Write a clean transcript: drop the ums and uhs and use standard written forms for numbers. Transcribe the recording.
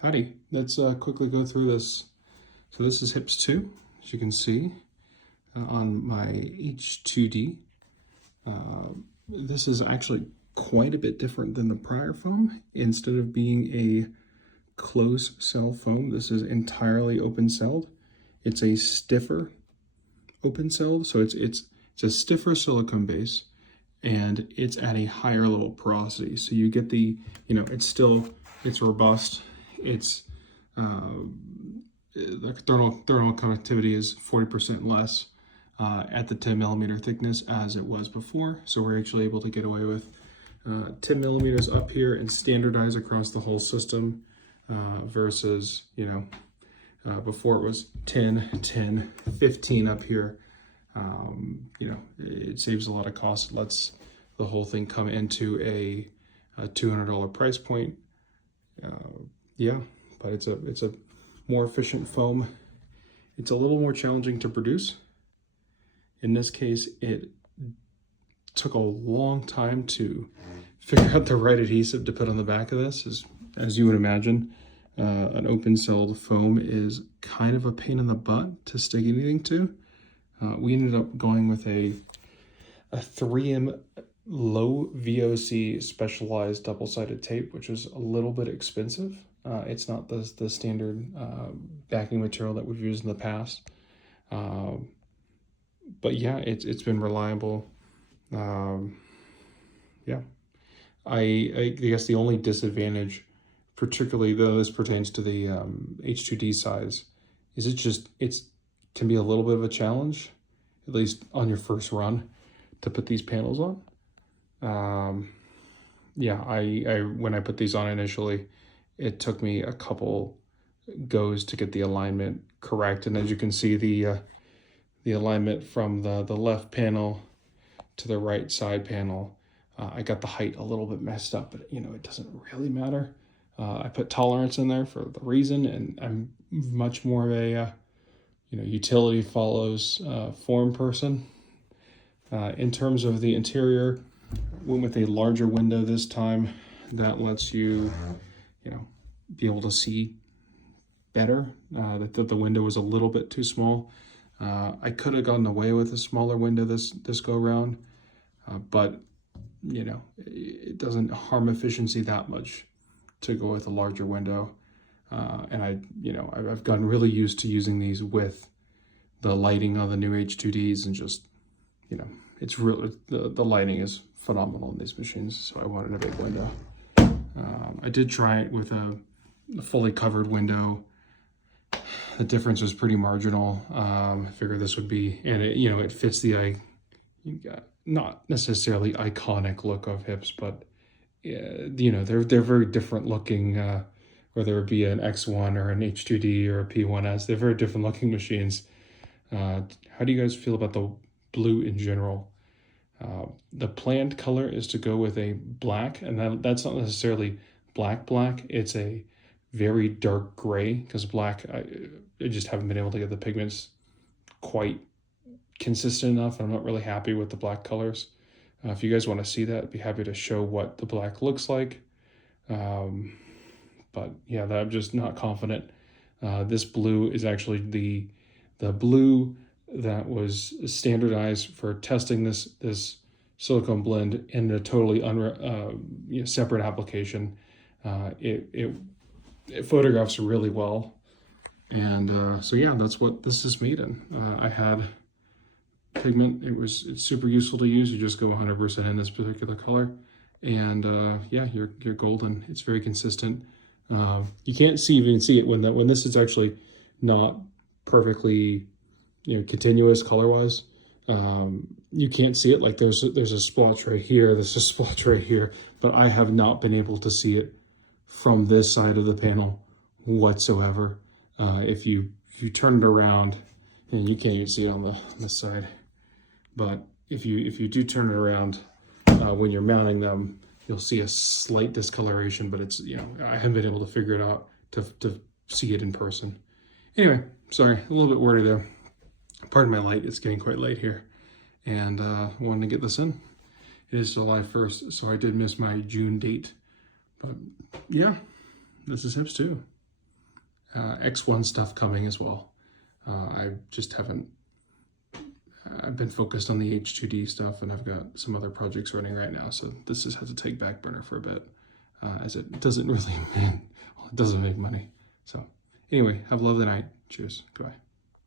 Howdy, let's quickly go through this. So this is HIPS 2, as you can see on my H2D. This is actually quite a bit different than the prior foam. Instead of being a closed cell foam, this is entirely open celled. It's a stiffer open celled, so it's a stiffer silicone base, and it's at a higher level porosity. So you get the, it's robust. It's the thermal conductivity is 40% less at the 10 millimeter thickness as it was before. So we're actually able to get away with 10 millimeters up here and standardize across the whole system versus, before it was 10, 10, 15 up here. It saves a lot of cost. It lets the whole thing come into a $200 price point. But it's a more efficient foam. It's a little more challenging to produce. In this case, it took a long time to figure out the right adhesive to put on the back of this. As you would imagine, an open-celled foam is kind of a pain in the butt to stick anything to. We ended up going with a 3M low VOC specialized double-sided tape, which is a little bit expensive. It's not the standard backing material that we've used in the past. But yeah, it's been reliable. I guess the only disadvantage, particularly though this pertains to the H2D size, is it can be a little bit of a challenge, at least on your first run, to put these panels on. When I put these on initially, it took me a couple goes to get the alignment correct. And as you can see, the alignment from the left panel to the right side panel, I got the height a little bit messed up, but it doesn't really matter. I put tolerance in there for the reason, and I'm much more of a utility follows form person. In terms of the interior, went with a larger window this time. That lets you, be able to see better. The window was a little bit too small. I could have gotten away with a smaller window this go around, but it doesn't harm efficiency that much to go with a larger window. And I've gotten really used to using these with the lighting on the new H2Ds, and just, it's real. The lighting is phenomenal in these machines, so I wanted a big window. I did try it with a fully covered window. The difference was pretty marginal. I figured this would be, and it fits the not necessarily iconic look of HIPS, but they're very different looking. Whether it be an X1 or an H2D or a P1S, they're very different looking machines. How do you guys feel about the blue in general? The planned color is to go with a black, and that's not necessarily black. It's a very dark gray, because black, I just haven't been able to get the pigments quite consistent enough. I'm not really happy with the black colors. If you guys want to see that, I'd be happy to show what the black looks like. But yeah, I'm just not confident. This blue is actually the blue that was standardized for testing this silicone blend in a totally separate application. It photographs really well, and so yeah, that's what this is made in. I had pigment. It's super useful to use. You just go 100% in this particular color, and you're golden. It's very consistent. You can't even see it when this is actually not perfectly continuous color wise. You can't see it. Like there's a splotch right here, there's a splotch right here, but I have not been able to see it from this side of the panel whatsoever. If you turn it around, and you can't even see it on this side, but if you do turn it around when you're mounting them, you'll see a slight discoloration, but it's I haven't been able to figure it out to see it in person. Anyway, sorry, a little bit wordy there. Pardon my light, it's getting quite late here, and wanted to get this in. It is July 1st, so I did miss my June date, but yeah, this is HIPS 2. X1 stuff coming as well. I just haven't, I've been focused on the H2D stuff, and I've got some other projects running right now, so this just has to take back burner for a bit, as it doesn't really, well, it doesn't make money. So anyway, have a lovely night. Cheers. Goodbye.